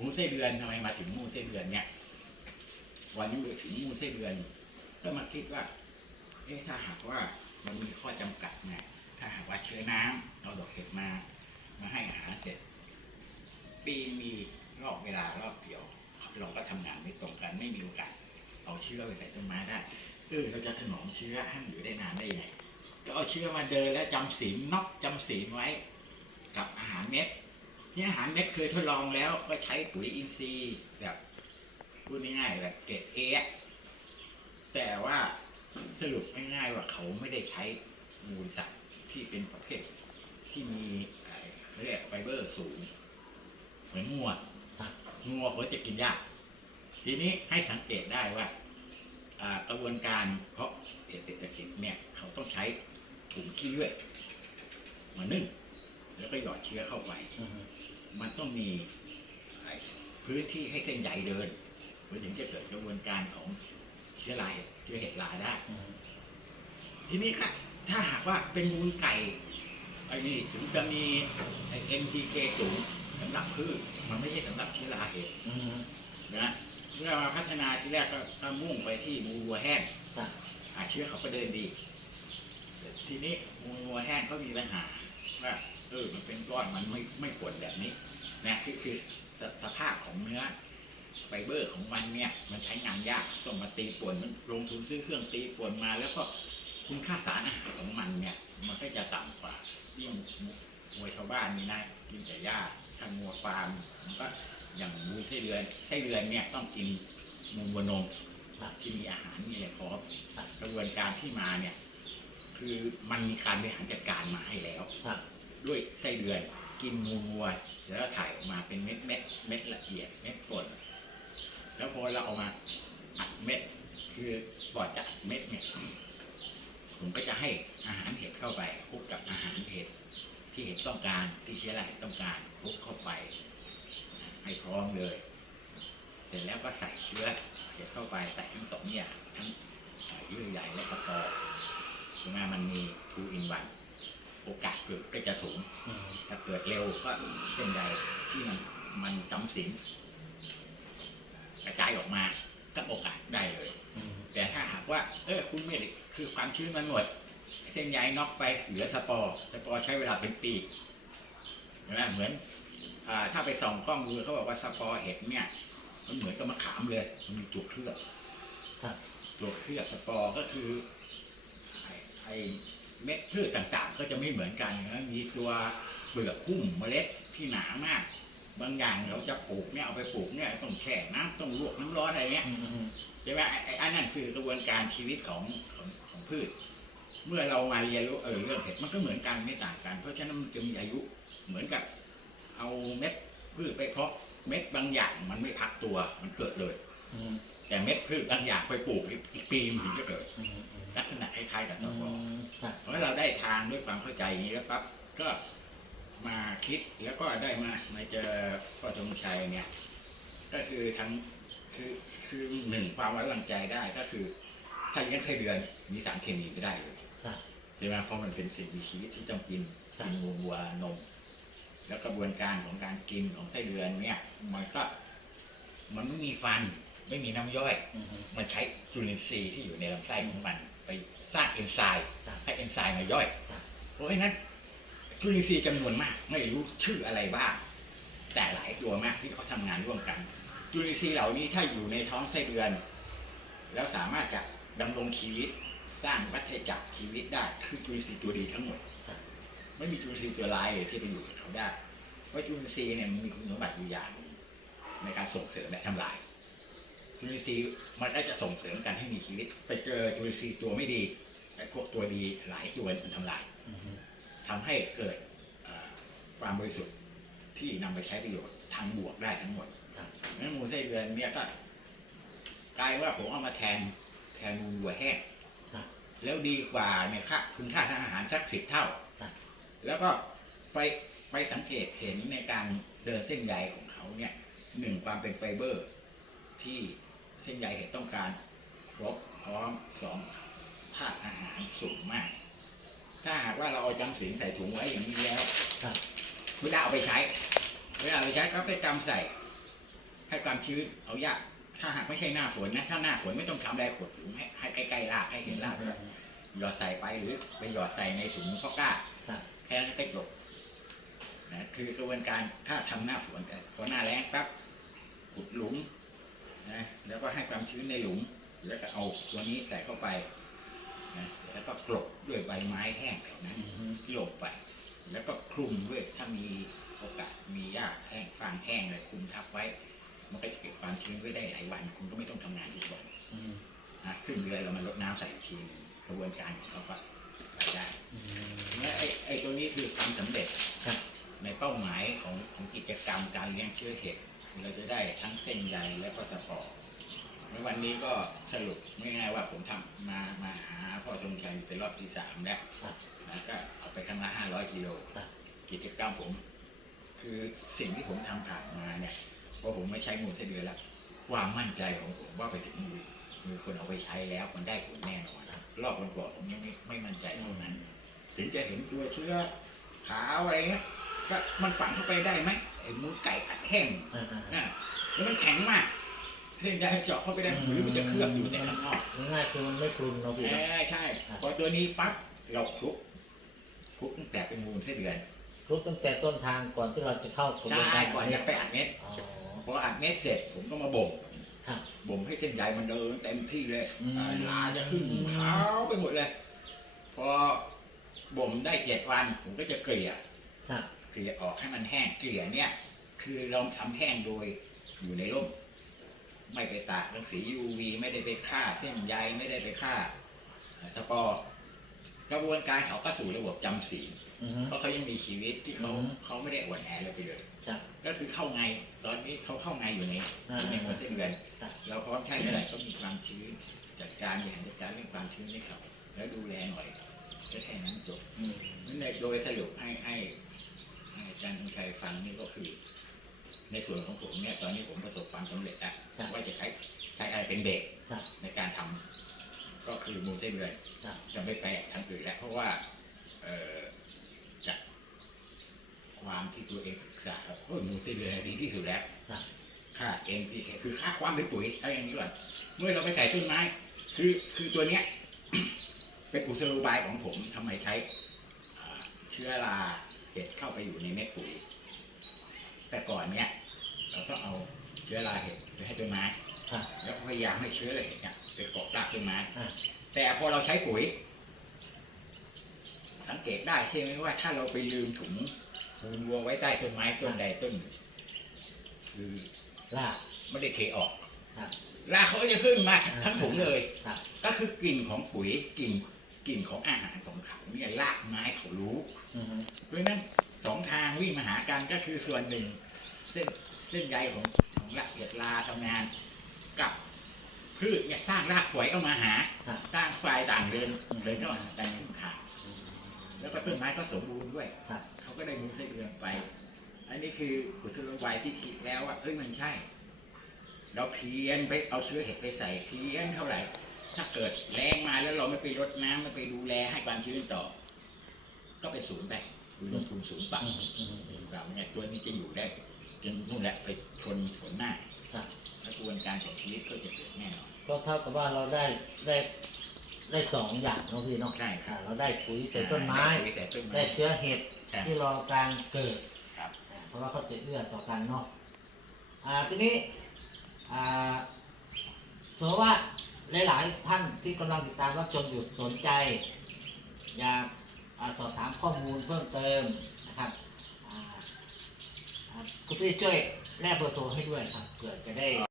มูลไส้เดือนทำไมมาถึงมูลไส้เดือนเนี่ยวันนี้ถึงมูลไส้เดือนก็มาคิดว่า เอ๊ะถ้าหากว่ามันมีข้อจำกัดไงถ้าหากว่าเชื้อน้ำเราดอกเห็ดมา มาให้อาหารเสร็จ ปีมีรอบเวลารอบเดียว เราก็ทำงานไม่ตรงกันไม่มีโอกาสเอาเชื้อไปใส่ต้นไม้ได้เออเราจะถนอมเชื้อให้อยู่ได้นานได้ยังไงก็เอาเชื้อมาเดินแล้วจำศีลนอกจำศีลไว้ กับอาหารเม็ด ที่อาหารเม็ดเคยทดลองแล้วก็ใช้ปุ๋ยอินทรีย์แบบพูดง่ายๆแบบเกรดเอแต่ว่าสรุปง่ายๆว่าเขาไม่ได้ใช้มูลสัตว์ที่เป็นประเภทที่มีเรียกไฟเบอร์สูง เหมือนงัวงัวเขาจะกินยาก ทีนี้ให้สังเกตได้ว่ากระบวนการเพราะเศรษฐกิจเนี่ย เขาต้องใช้ถุงขี้เลื่อยมานึ่ง แล้วก็หยอดเชื้อเข้าไปอืมมันต้องมีไอ้พื้นที่ให้เส้นใยเดินมันถึงจะเกิดกระบวนการของเชื้อราเห็ดเชื้อเห็ดราได้อืมทีนี้ครับถ้าหากว่าเป็นมูลไก่ไอ้นี่ถึงจะมีไอ้ NPK สูงสำหรับพืชมันไม่ใช่สำหรับเชื้อราเห็ดอืมนะเมื่อมาพัฒนาที่แรกก็ก็มุ่งไปที่มูลวัวแห้งครับอาเชื้อเขาก็เดินดี ทีนี้มูลวัวแห้งก็มีปัญหา ว่าเออมันเป็นก้อนมันไม่ไม่ผลแบบนี้นะคือคือสภาพของเนื้อไฟเบอร์ของมันเนี่ย มันใช้งานยากต้องมาตีป่วนมันลงทุนซื้อเครื่องตีป่วนมา แล้วก็คุณค่าสารอาหารของมันเนี่ย มันก็จะต่ำกว่ายิ่งมวยชาวบ้านนี่นะกินแต่หญ้าถ้างัวฟาร์มมันก็อย่างมูไส้เดือนไส้เดือนเนี่ยต้องกินมูลวัวนมครับที่มีอาหารมีอะไรครบกระบวนการที่มาเนี่ย คือมันมีการบริหารจัดการมาให้แล้วครับ ด้วยไส้เดือน กินมูลวัวแล้วถ่ายออกมาเป็นเม็ดเม็ดเม็ดละเอียดเม็ดป่นแล้วพอเราเอามาอัดเม็ด คือปอดจากเม็ดเนี่ยผมก็จะให้อาหารเห็ดเข้าไปคลุกกับอาหารเห็ดที่เห็ดต้องการที่เชื้อราต้องการคลุกเข้าไปให้พร้อมเลย เสร็จแล้วก็ใส่เชื้อเห็ดเข้าไปใส่ทั้งสองอย่างทั้งเยื่อใยและสปอร์ใช่ไหมมันมีทูอินวัน โอกาสเกิดก็จะสูงอืมถ้าเกิดเร็วก็เส้นใยที่มันมันจำสินกระจายออกมาก็โอกาสได้เลยอืมแต่ถ้าหากว่า เออคุณไม่ได้คือความชื้นมันหมด เส้นใยน็อกไปเหลือสปอร์สปอร์ใช้เวลาเป็นปีเห็นไหมเหมือนอ่าถ้าไปส่องกล้องดูเขาบอกว่าสปอร์เห็ดเนี่ย มันเหมือนกับมะขามเลย มันมีตัวเคลือบครับตัวเคลือบสปอร์ก็คือไอ้ไอ้ เม็ดพืชต่างๆ ก็จะไม่เหมือนกันนะมีตัวเปลือกหุ้มเมล็ดที่หนามาก บางอย่างเราจะปลูกเนี่ยเอาไปปลูกเนี่ยต้องแช่น้ำต้องลวกน้ำร้อนอะไรเงี้ยอืมอืมใช่ไหมไอ้ไอ้อันนั้นคือกระบวนการชีวิตของของของพืช เมื่อเรามาเรียนรู้เออเรื่องเห็ดมันก็เหมือนกันไม่ต่างกัน เพราะฉะนั้นมันจะมีอายุเหมือนกับเอาเม็ดพืชไปเพาะเม็ดบางอย่างมันไม่พักตัวมันเกิดเลยอืม แต่เม็ดพืชบางอย่างไปปลูกอีกปีมันถึงจะเกิดอืมอืมลักษณะคล้ายๆกับตอือปอมครับเพราะเราได้ทางด้วยความเข้าใจอย่างนี้แล้วปั๊บก็มาคิดแล้วก็ได้มามาเจอพ่อธงชัยเนี่ย ก็คือทั้งคือคือหนึ่งความไว้วางใจได้ก็คือ ถ้าเลี้ยงไส้เดือนมีสารเคมีไม่ได้เลยครับใช่ไหมเพราะมันเป็นสิ่งมีชีวิตที่ต้องกินครับกินวัววัวนม แล้วกระบวนการของการกินของไส้เดือนเนี่ยมันก็มันไม่มีฟัน ไม่มีน้ำย่อยอืมมันใช้จุลินทรีย์ที่อยู่ในลำไส้ของมัน ไปสร้างเอนไซม์ครับให้เอนไซม์มาย่อยครับเพราะฉะนั้นจุลินทรีย์จำนวนมาก ไม่รู้ชื่ออะไรบ้าง แต่หลายตัวมากที่เขาทำงานร่วมกัน จุลินทรีย์เหล่านี้ถ้าอยู่ในท้องไส้เดือน แล้วสามารถจะดำรงชีวิตสร้างวัฏจักรชีวิตได้คือจุลินทรีย์ตัวดีทั้งหมดครับไม่มีจุลินทรีย์ตัวร้ายเลยที่ไปอยู่กับเขาได้เพราะจุลินทรีย์เนี่ยมันมีคุณสมบัติอยู่อย่างหนึ่งในการส่งเสริมและทำลาย จุลินทรีย์มันก็จะส่งเสริมกันให้มีชีวิต ไปเจอจุลินทรีย์ตัวไม่ดีไอ้พวกตัวดีหลายตัวมันทำลายอืมทำให้เกิดเอ่อความบริสุทธิ์ที่นำไปใช้ประโยชน์ทางบวกได้ทั้งหมดครับงั้นมูลไส้เดือนเนี่ยก็กลายว่าผมเอามาแทนแทนมูลวัวแห้งครับแล้วดีกว่าเนี่ยค่าคุณค่าทางอาหารสักสิบเท่าครับแล้วก็ไปไปสังเกตเห็นในการเดินเส้นใยของเขาเนี่ยหนึ่งความเป็นไฟเบอร์ที่ เส้นใยเห็ดต้องการครบพร้อมสองธาตุอาหารสูงมาก ถ้าหากว่าเราเอาจำศีลใส่ถุงไว้อย่างนี้แล้วครับเวลาเอาไปใช้ เวลาเอาไปใช้ก็ไปจำใส่ ให้ความชื้นเอายากถ้าหากไม่ใช่หน้าฝนนะ ถ้าหน้าฝนไม่ต้องทำอะไรขดถุงให้ให้ใกล้ๆรากให้เห็นรากด้วยหยอดใส่ไปหรือไปหยอดใส่ในถุงเพาะกล้าครับแค่นั้นก็จบนะคือกระบวนการถ้าทำหน้าฝนแต่พอหน้าแล้งปั๊บขุดหลุม นะแล้วก็ให้ความชื้นในหลุม แล้วก็เอาตัวนี้ใส่เข้าไปนะแล้วก็กลบด้วยใบไม้แห้งแบบนั้นอือฮึที่ลงไป แล้วก็คลุมด้วยถ้ามีโอกาสมีหญ้าแห้งฟางแห้งอะไรคลุมทับไว้ มันก็จะเก็บความชื้นไว้ได้หลายวัน คุณก็ไม่ต้องทำงานอีกวันอืมนะขึ้นเรือเรามาลดน้ำใส่อีกทีหนึ่งกระบวนการของเขาก็ไปได้อืมและไอ้ไอ้ตัวนี้คือความสำเร็จครับในเป้าหมายของของกิจกรรมการเลี้ยงเชื้อเห็ด เราจะได้ทั้งเส้นใยและก็สปอร์ในวันนี้ก็สรุปง่ายๆว่าผมทำมามาหาพ่อชงชัยเป็นรอบที่สามแล้วครับนะก็เอาไปครั้งละห้าร้อยกิโลครับกิจกรรมผม คือสิ่งที่ผมทำผ่านมาเนี่ยพอผมไม่ใช้มูลเส้นเดือนแล้วความมั่นใจของผมว่าไปถึงมือมือคนเอาไปใช้แล้วมันได้ผลแน่นอนรอบก่อนๆผมยังไม่ไม่มั่นใจเท่านั้น ถึงจะเห็นตัวเชื้อขาวอะไรเงี้ยก็มันฝังเข้าไปได้ไหม ไอ้มูลไก่อัดแห้งอ่าอ่านะแล้วมันแข็งมากเส้นใยเจาะเข้าไปได้หรือมันจะเคลือบอยู่ในข้างนอกง่ายๆคือมันไม่คลุมเราพี่ใช่เนาะใช่ครับพอตัวนี้ปั๊บเราคลุกคลุกตั้งแต่เป็นมูลไส้เดือนคลุกตั้งแต่ต้นทางก่อนที่เราจะเข้ากระบวนใช่การก่อนจะไปอัดเม็ดอ๋อพออัดเม็ดเสร็จผมก็มาบ่มครับบ่มให้เส้นใยมันเดินเต็มที่เลยอืมอ่าลาจะขึ้นขาวไปหมดเลย พอบ่มได้เจ็ดวันผมก็จะเกลี่ยครับ เกลี่ยออกให้มันแห้งเกลี่ยเนี่ย คือเราทำแห้งโดยอยู่ในร่มไม่ไปตากรังสี UV ไม่ได้ไปฆ่าเส้นใยไม่ได้ไปฆ่าสปอร์กระบวนการเขาก็สู่ระบบจำศีลอือฮึเพราะเขายังมีชีวิตที่เขาอืมเขาไม่ได้อ่อนแอเลยไปเลยครับก็คือเข้าไง ตอนนี้เขาเข้าไงอยู่ในอ่าอยู่ในหัวเส้นเดือนครับเราพร้อมใช้เมื่อไหร่ก็มีความชื้นจัดการอย่างจัดการเรื่องความชื้นให้เขาแล้วดูแลหน่อยก็แค่นั้นจบอืมนั่นในโดยสรุปให้ให้ให้ อาจารย์ธงชัยฟังนี่ก็คือ ในส่วนของผมเนี่ยตอนนี้ผมประสบความสำเร็จแล้วว่าจะใช้ใช้อะไรเป็นเบรกครับในการทำก็คือมูลเส้นเดือนครับจะไม่ไปทางอื่นแล้ว เพราะว่าเอ่อจากความที่ตัวเองศึกษาครับโอ้ยมูลเส้นเดือนดีที่สุดแล้วครับค่า NPK คือค่าความเป็นปุ๋ยเอาอย่างนี้ก่อนเมื่อเราไปใส่ต้นไม้ คือคือตัวเนี้ยเป็นกุศโลบายของผมทำไมใช้อ่าเชื้อรา เห็ดเข้าไปอยู่ในเม็ดปุ๋ยแต่ก่อนเนี้ยเราต้องเอาเชื้อราเห็ดไปให้ต้นไม้ครับแล้วพยายามให้เชื้อราเห็ดเนี่ยไปเกาะรากต้นไม้อ่าแต่พอเราใช้ปุ๋ย สังเกตได้ใช่ไหมว่า ถ้าเราไปลืมถุงมูลวัวไว้ใต้ต้นไม้ต้นใดต้นหนึ่งคือลากไม่ได้เทออกครับรากเขาก็จะขึ้นมาทั้งถุงเลยครับก็คือกลิ่นของปุ๋ยกลิ่นก ลิ่นของอาหารของเขาเนี่ยรากไม้เขารู้อือฮึเพราะฉะนั้นสองทางวิ่งมาหากันก็คือส่วนหนึ่งเส้นเส้นใยของของละเอียดลาทำงาน กับพืชเนี่ยสร้างรากฝอยเข้ามาหาครับสร้างฝ่ายต่างเดินเดินเข้าหากันขึ้นขาอืมแล้วก็ต้นไม้ก็สมบูรณ์ด้วยครับเขาก็ได้มูลไส้เดือนไป อันนี้คือกุศโลบายที่คิดแล้วว่าเอ้ยมันใช่ เราเพียนไปเอาเชื้อเห็ดไปใส่เพียนเท่าไหร่ ถ้าเกิดแรงมาแล้วเราไม่ไปรดน้ำไม่ไปดูแลให้ความชื้นต่อ ก็เป็นศูนย์ไปคือลงทุนศูนย์เปล่าอืมอืมอืมเราเนี่ยตัวนี้จะอยู่ได้จนนู่นแหละไปชนฝนหน้าครับแล้วกระบวนการของชีวิตก็จะเกิดแน่นอนก็เท่ากับว่าเราได้ได้ได้สองอย่างเนาะพี่เนาะใช่ครับอ่าเราได้ปุ๋ยใส่ต้นไม้ด้แต่ต้นไม้ได้เชื้อเห็ดใช่ที่รอการเกิดครับอ่าเพราะว่าเขาจะเอื้อต่อกันเนาะอ่าทีนี้อ่าสมมติว่า หลายๆท่านที่กำลังติดตามรับชมอยู่สนใจ อยากอสอบถามข้อมูลเพิ่มเติมนะครับคุณพี่ช่วยแลกเบอร์โทรให้ด้วยครับเผื่อจะได้